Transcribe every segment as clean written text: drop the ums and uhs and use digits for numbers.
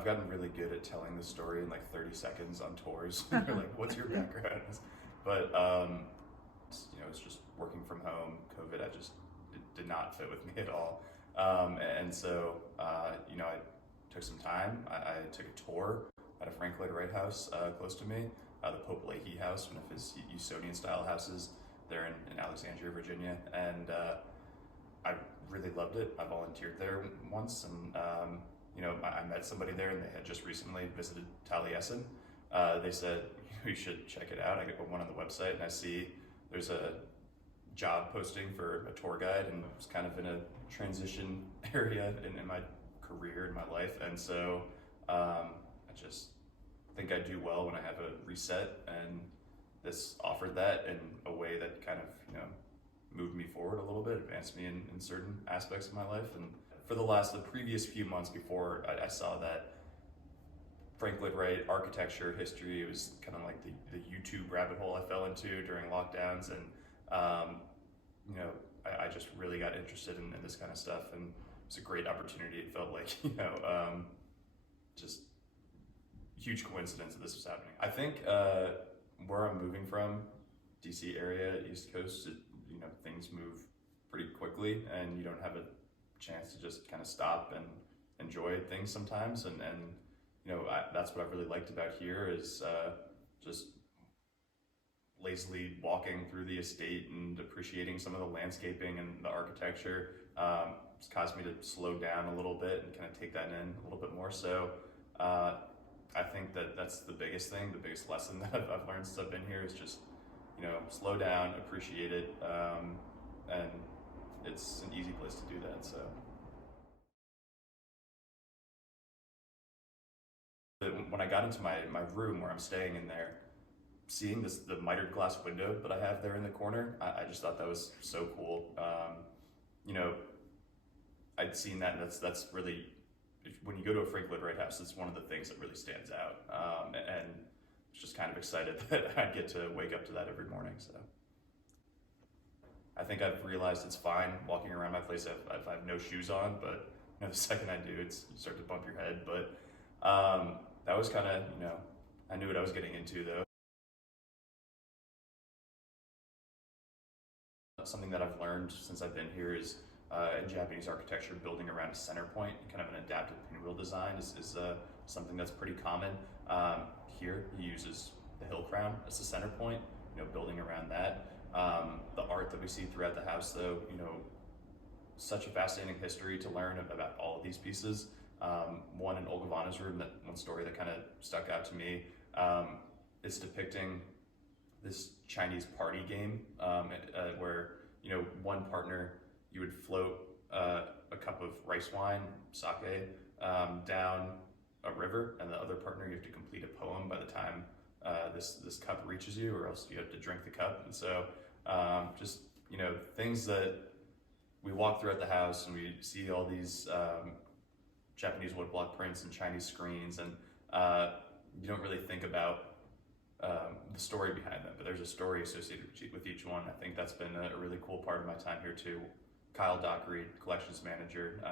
I've gotten really good at telling the story in like 30 seconds on tours. You're like, what's your background? But it's just working from home. COVID, it did not fit with me at all. And so, I took some time. I took a tour at a Frank Lloyd Wright house close to me, the Pope Leahy house, one of his Usonian style houses there in Alexandria, Virginia. And I really loved it. I volunteered there once, and I met somebody there, and they had just recently visited Taliesin. They said, you should check it out. I went on the website, and I see there's a job posting for a tour guide, and I was kind of in a transition area in my career, in my life, and so I just think I do well when I have a reset, and this offered that in a way that kind of moved me forward a little bit, advanced me in certain aspects of my life. And for the previous few months before I saw that Frank Lloyd Wright architecture history, it was kind of like the YouTube rabbit hole I fell into during lockdowns, and I just really got interested in this kind of stuff, and it was a great opportunity. It felt like just huge coincidence that this was happening. I think where I'm moving from, DC area, East Coast, things move pretty quickly, and you don't have a chance to just kind of stop and enjoy things sometimes. And that's what I've really liked about here is just lazily walking through the estate and appreciating some of the landscaping and the architecture. It's caused me to slow down a little bit and kind of take that in a little bit more. So I think that's the biggest thing, the biggest lesson that I've learned since I've been here is just, slow down, appreciate it, and it's an easy place to do that. So when I got into my room where I'm staying in there, seeing the mitered glass window that I have there in the corner, I just thought that was so cool. I'd seen that, and that's really, when you go to a Frank Lloyd Wright house, it's one of the things that really stands out. And I was just kind of excited that I'd get to wake up to that every morning. So I think I've realized it's fine walking around my place if I have no shoes on, but the second I do, you start to bump your head. But that was kind of, I knew what I was getting into though. Something that I've learned since I've been here is in Japanese architecture, building around a center point, kind of an adaptive pinwheel design is something that's pretty common. Here, he uses the hill crown as the center point, building around that. The art that we see throughout the house, though, such a fascinating history to learn about all of these pieces. One in Olga room, one story that kind of stuck out to me, is depicting this Chinese party game where one partner, you would float a cup of rice wine, sake, down a river, and the other partner, you have to complete a poem by the time this cup reaches you, or else you have to drink the cup. And so just things that we walk throughout the house, and we see all these Japanese woodblock prints and Chinese screens, and you don't really think about the story behind them, but there's a story associated with each one. I think that's been a really cool part of my time here too. Kyle Dockery, collections manager,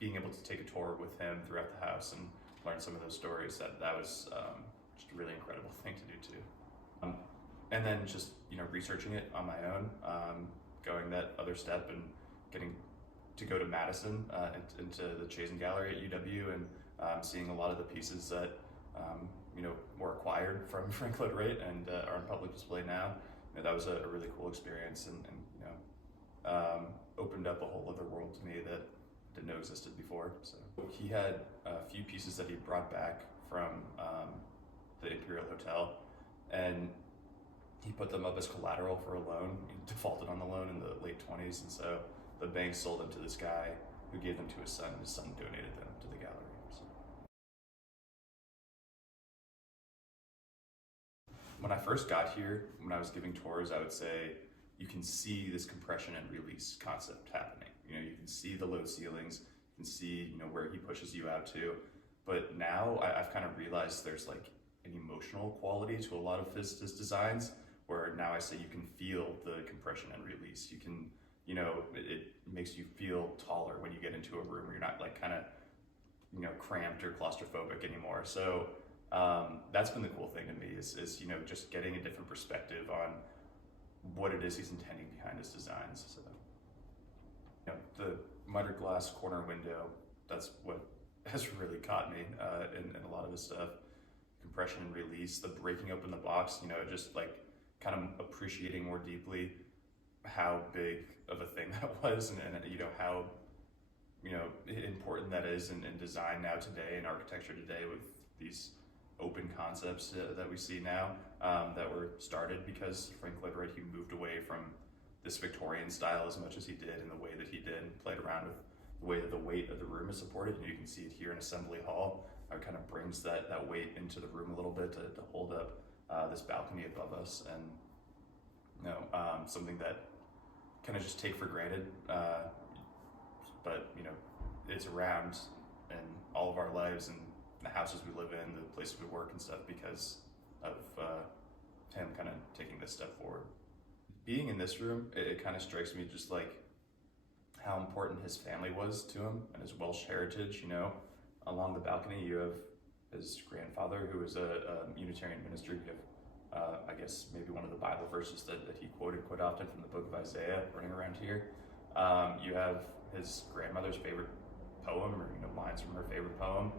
being able to take a tour with him throughout the house and learn some of those stories, that was just a really incredible thing to do too. And then just researching it on my own, going that other step and getting to go to Madison, into the Taliesin Gallery at UW, and seeing a lot of the pieces that were acquired from Frank Lloyd Wright and are on public display now. That was a really cool experience, and opened up a whole other world to me that I didn't know existed before. So he had a few pieces that he brought back from the Imperial Hotel, and he put them up as collateral for a loan. He defaulted on the loan in the late 20s, and so the bank sold them to this guy who gave them to his son. His son donated them to the gallery. So when I first got here, when I was giving tours, I would say you can see this compression and release concept happening. You can see the low ceilings, you can see where he pushes you out to. But now I've kind of realized there's like an emotional quality to a lot of his designs, where now I say you can feel the compression and release. You can, it makes you feel taller when you get into a room where you're not like kind of cramped or claustrophobic anymore. So that's been the cool thing to me is just getting a different perspective on what it is he's intending behind his designs. So the mitered glass corner window, that's what has really caught me in a lot of his stuff. Compression and release, the breaking open the box, just like kind of appreciating more deeply how big of a thing that was, and how important that is in design now today, in architecture today, with these open concepts that we see now that were started because Frank Lloyd Wright, he moved away from this Victorian style as much as he did in the way that he did, and played around with the way that the weight of the room is supported. You can see it here in Assembly Hall. It kind of brings that weight into the room a little bit to hold up this balcony above us, and something that kind of just take for granted, but it's around in all of our lives and the houses we live in, the places we work and stuff, because of him kind of taking this step forward. Being in this room, it kind of strikes me just like how important his family was to him and his Welsh heritage. Along the balcony you have his grandfather, who was a Unitarian minister. You have I guess maybe one of the Bible verses that he quoted quite often from the book of Isaiah running around here. You have his grandmother's favorite poem, or lines from her favorite poem.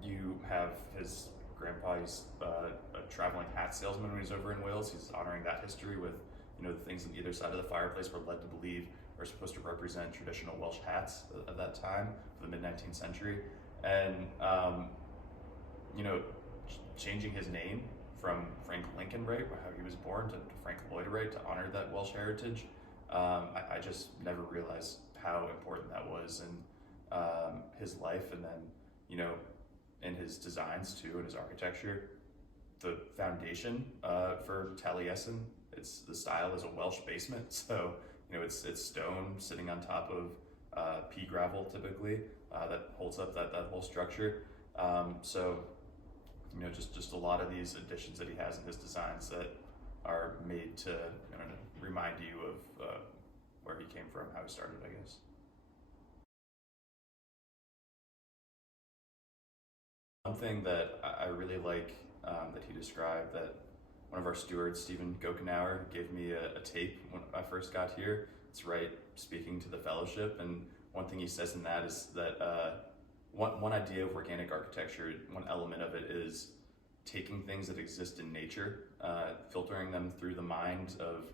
You have his grandpa. He's a traveling hat salesman when he's over in Wales. He's honoring that history with the things on either side of the fireplace we're led to believe are supposed to represent traditional Welsh hats of that time, for the mid-19th century. And changing his name from Frank Lincoln Wright, how he was born, to Frank Lloyd Wright, to honor that Welsh heritage. I just never realized how important that was in his life, and then in his designs too, in his architecture. The foundation for Taliesin, the style is a Welsh basement, so it's stone sitting on top of pea gravel typically, that holds up that whole structure. So just a lot of these additions that he has in his designs that are made to remind you of where he came from, how he started, I guess. One thing that I really like that he described, that one of our stewards, Stephen Gokenauer, gave me a tape when I first got here. It's Wright speaking to the fellowship, and one thing he says in that is that one idea of organic architecture, one element of it is taking things that exist in nature, filtering them through the mind of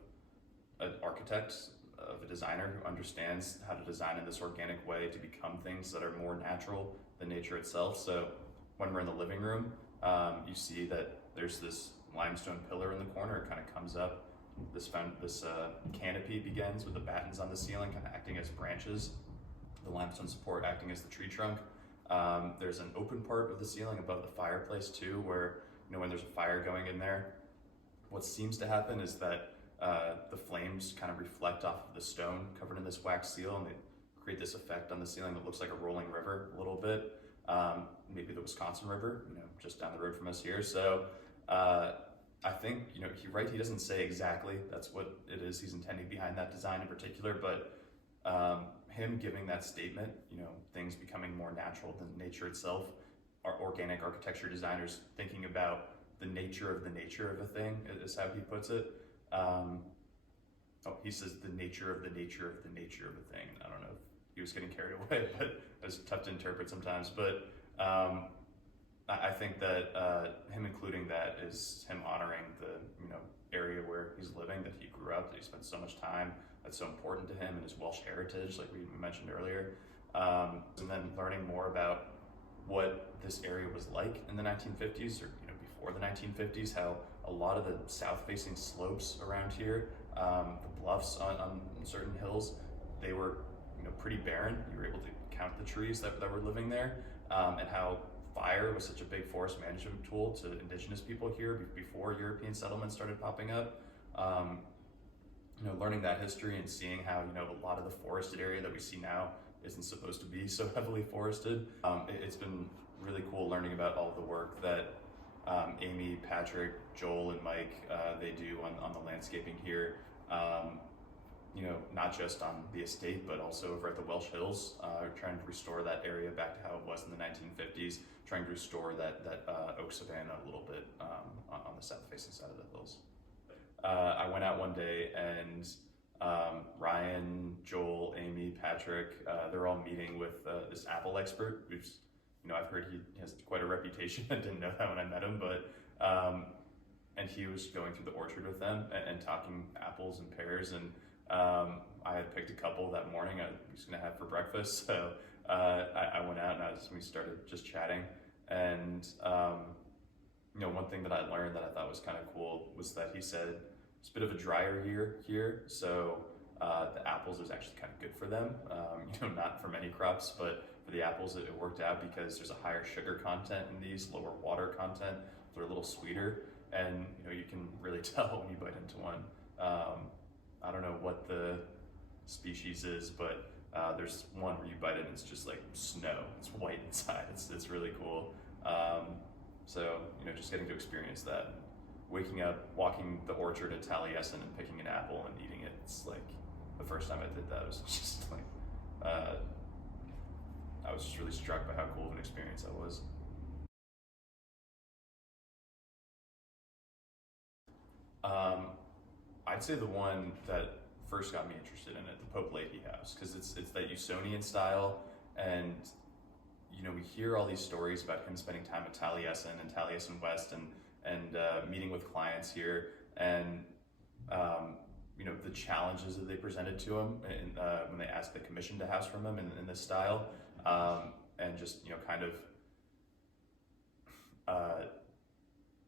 an architect, of a designer who understands how to design in this organic way to become things that are more natural than nature itself. So when we're in the living room, you see that there's this limestone pillar in the corner. It kind of comes up. This canopy begins with the battens on the ceiling kind of acting as branches, the limestone support acting as the tree trunk. There's an open part of the ceiling above the fireplace too, where when there's a fire going in there, what seems to happen is that the flames kind of reflect off of the stone covered in this wax seal, and they create this effect on the ceiling that looks like a rolling river a little bit. Maybe the Wisconsin River, just down the road from us here. So I think, he doesn't say exactly that's what it is he's intending behind that design in particular, but him giving that statement, things becoming more natural than nature itself, our organic architecture designers thinking about the nature of a thing is how he puts it. He says the nature of the nature of the nature of a thing. I don't know if he was getting carried away, but it's tough to interpret sometimes. But I think that him including that is him honoring the area where he's living, that he grew up, that he spent so much time, that's so important to him, and his Welsh heritage, like we mentioned earlier. And then learning more about what this area was like in the 1950s, or before the 1950s, how a lot of the south-facing slopes around here, the bluffs on certain hills, they were pretty barren. You were able to count the trees that were living there, and how fire was such a big forest management tool to indigenous people here before European settlements started popping up. Learning that history and seeing how a lot of the forested area that we see now isn't supposed to be so heavily forested. It's been really cool learning about all of the work that Amy, Patrick, Joel, and Mike they do on the landscaping here. not just on the estate, but also over at the Welsh Hills, trying to restore that area back to how it was in the 1950s, trying to restore that oak savanna a little bit on the south-facing side of the hills. I went out one day and Ryan, Joel, Amy, Patrick, they're all meeting with this apple expert who's, I've heard he has quite a reputation. I didn't know that when I met him, but and he was going through the orchard with them and talking apples and pears, and I had picked a couple that morning I was going to have for breakfast, so I went out and we started just chatting, and one thing that I learned that I thought was kind of cool was that he said it's a bit of a drier year here, so the apples is actually kind of good for them, not for many crops, but for the apples it worked out because there's a higher sugar content in these, lower water content, they're a little sweeter, and you can really tell when you bite into one. I don't know what the species is, but there's one where you bite it and it's just like snow. It's white inside. It's really cool. So just getting to experience that. Waking up, walking the orchard at Taliesin and picking an apple and eating it. It's like the first time I did that, it was just like I was just really struck by how cool of an experience that was. I'd say the one that first got me interested in it, the Pope Leahy house, because it's that Usonian style, and we hear all these stories about him spending time at Taliesin and Taliesin West and meeting with clients here, and the challenges that they presented to him when they asked the commission to house from him in this style, and just kind of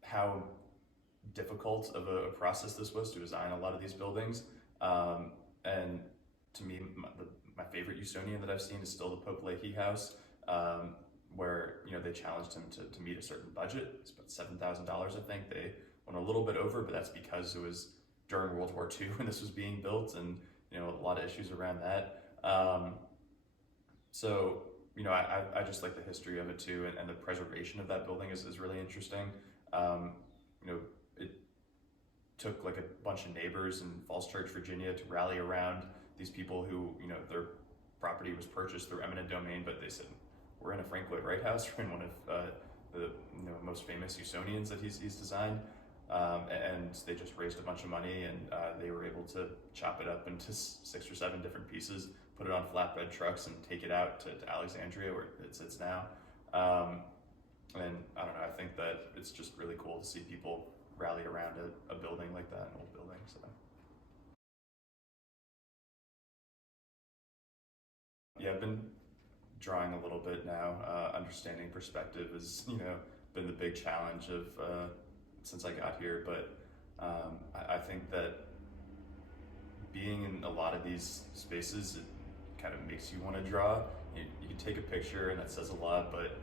how difficult of a process this was to design a lot of these buildings, and to me my favorite Usonian that I've seen is still the Pope Leahy house, where they challenged him to meet a certain budget. It's about $7,000, I think. They went a little bit over, but that's because it was during World War II when this was being built, and a lot of issues around that. So I just like the history of it too, and the preservation of that building is really interesting. It took like a bunch of neighbors in Falls Church, Virginia, to rally around these people who their property was purchased through eminent domain, but they said, we're in a Frank Lloyd Wright house, we're in one of the most famous Usonians that he's designed, and they just raised a bunch of money, and they were able to chop it up into 6 or 7 different pieces, put it on flatbed trucks, and take it out to Alexandria where it sits now. And I don't know, I think that it's just really cool to see people rally around a building like that, an old building. So yeah, I've been drawing a little bit now. Understanding perspective has been the big challenge of since I got here, but I think that being in a lot of these spaces, it kind of makes you want to draw. You can take a picture and that says a lot, but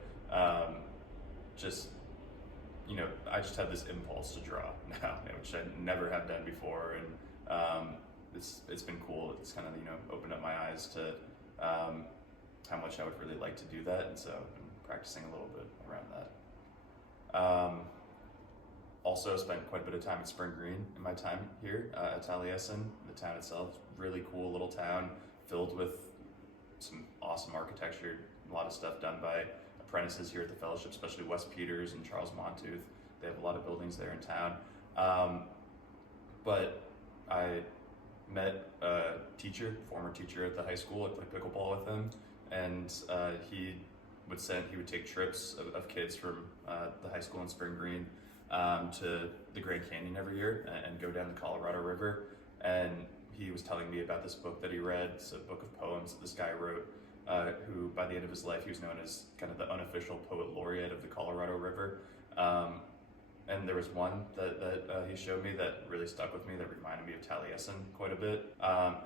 I just have this impulse to draw now, which I never have done before, and it's been cool. It's kind of opened up my eyes to how much I would really like to do that, and so I've been practicing a little bit around that. Also spent quite a bit of time at Spring Green in my time here at Taliesin. The town itself, really cool little town, filled with some awesome architecture, a lot of stuff done by apprentices here at the Fellowship, especially Wes Peters and Charles Montooth. They have a lot of buildings there in town. But I met a former teacher at the high school. I played pickleball with him, and he would take trips of kids from the high school in Spring Green to the Grand Canyon every year and go down the Colorado River. And he was telling me about this book that he read. It's a book of poems that this guy wrote, who by the end of his life, he was known as kind of the unofficial poet laureate of the Colorado River. And there was one that he showed me that really stuck with me, that reminded me of Taliesin quite a bit.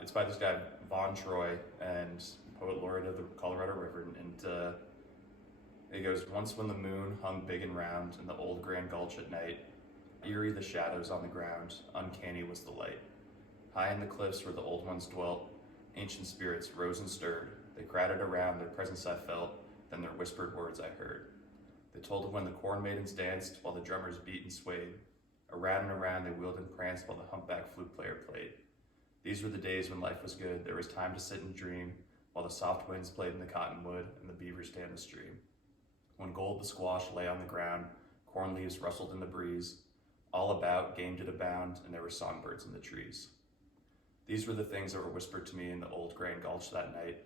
It's by this guy, Von Troy, and poet laureate of the Colorado River. And he goes, once when the moon hung big and round in the old Grand Gulch at night, eerie the shadows on the ground, uncanny was the light. High in the cliffs where the old ones dwelt, ancient spirits rose and stirred. They crowded around, their presence I felt, then their whispered words I heard. They told of when the corn maidens danced while the drummers beat and swayed. Around and around they wheeled and pranced while the humpback flute player played. These were the days when life was good. There was time to sit and dream, while the soft winds played in the cottonwood and the beavers dammed the stream. When gold the squash lay on the ground, corn leaves rustled in the breeze. All about game did abound, and there were songbirds in the trees. These were the things that were whispered to me in the old grain gulch that night,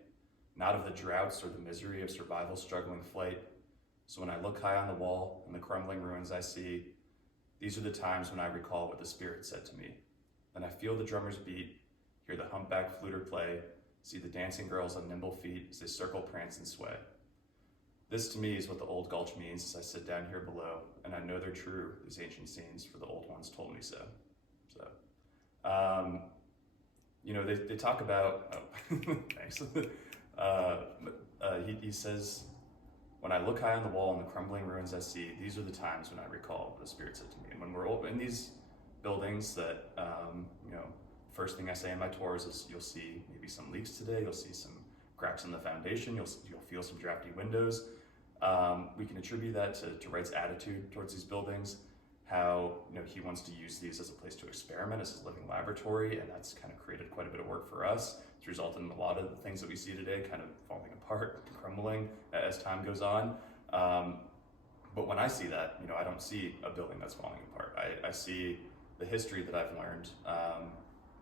not of the droughts or the misery of survival's struggling flight. So when I look high on the wall and the crumbling ruins I see, these are the times when I recall what the Spirit said to me. Then I feel the drummers beat, hear the humpback fluter play, see the dancing girls on nimble feet as they circle, prance, and sway. This to me is what the old gulch means as I sit down here below, and I know they're true, these ancient scenes, for the old ones told me so. They talk about, thanks. He says, when I look high on the wall and the crumbling ruins I see, these are the times when I recall what the Spirit said to me. And when we're in these buildings that, first thing I say in my tours is you'll see maybe some leaks today, you'll see some cracks in the foundation, you'll feel some drafty windows. We can attribute that to Wright's attitude towards these buildings, how he wants to use these as a place to experiment, as his living laboratory, and that's kind of created quite a bit of work for us. It's resulted in a lot of the things that we see today kind of falling apart, crumbling as time goes on. But when I see that, I don't see a building that's falling apart. I see the history that I've learned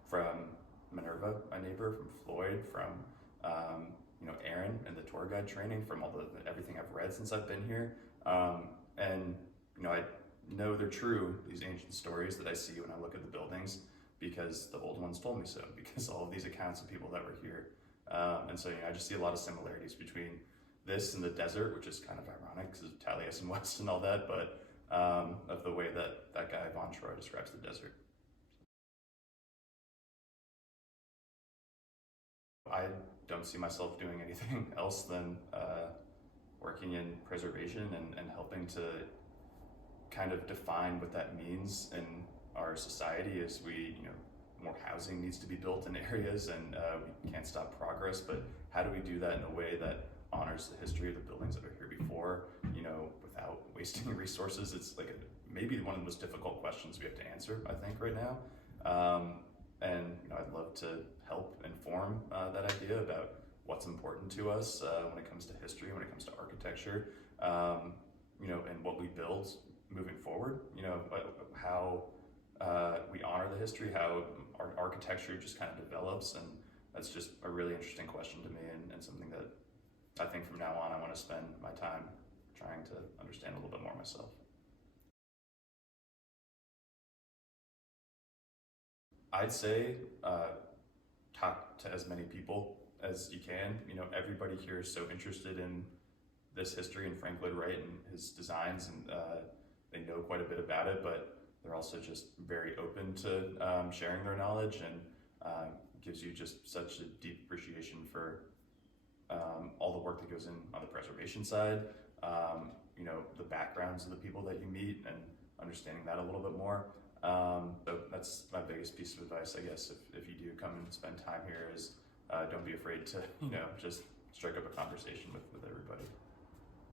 from Minerva, my neighbor, from Lloyd, from Aaron and the tour guide training, from everything I've read since I've been here. I know they're true, these ancient stories that I see when I look at the buildings, because the old ones told me so, because all of these accounts of people that were here. I just see a lot of similarities between this and the desert, which is kind of ironic because of Taliesin West and all that, but of the way that guy Von Troy describes the desert. I don't see myself doing anything else than working in preservation and helping to kind of define what that means in our society as more housing needs to be built in areas, and we can't stop progress, but how do we do that in a way that honors the history of the buildings that are here before, without wasting resources? It's like maybe one of the most difficult questions we have to answer, I think, right now. I'd love to help inform that idea about what's important to us when it comes to history, when it comes to architecture, and what we build moving forward. How we honor the history, how our architecture just kind of develops, and that's just a really interesting question to me, and something that I think from now on I want to spend my time trying to understand a little bit more myself. I'd say talk to as many people as you can. Everybody here is so interested in this history and Frank Lloyd Wright and his designs, and they know quite a bit about it, but they're also just very open to sharing their knowledge, and gives you just such a deep appreciation for all the work that goes in on the preservation side, the backgrounds of the people that you meet, and understanding that a little bit more. So that's my biggest piece of advice, I guess, if you do come and spend time here, is don't be afraid to, just strike up a conversation with everybody.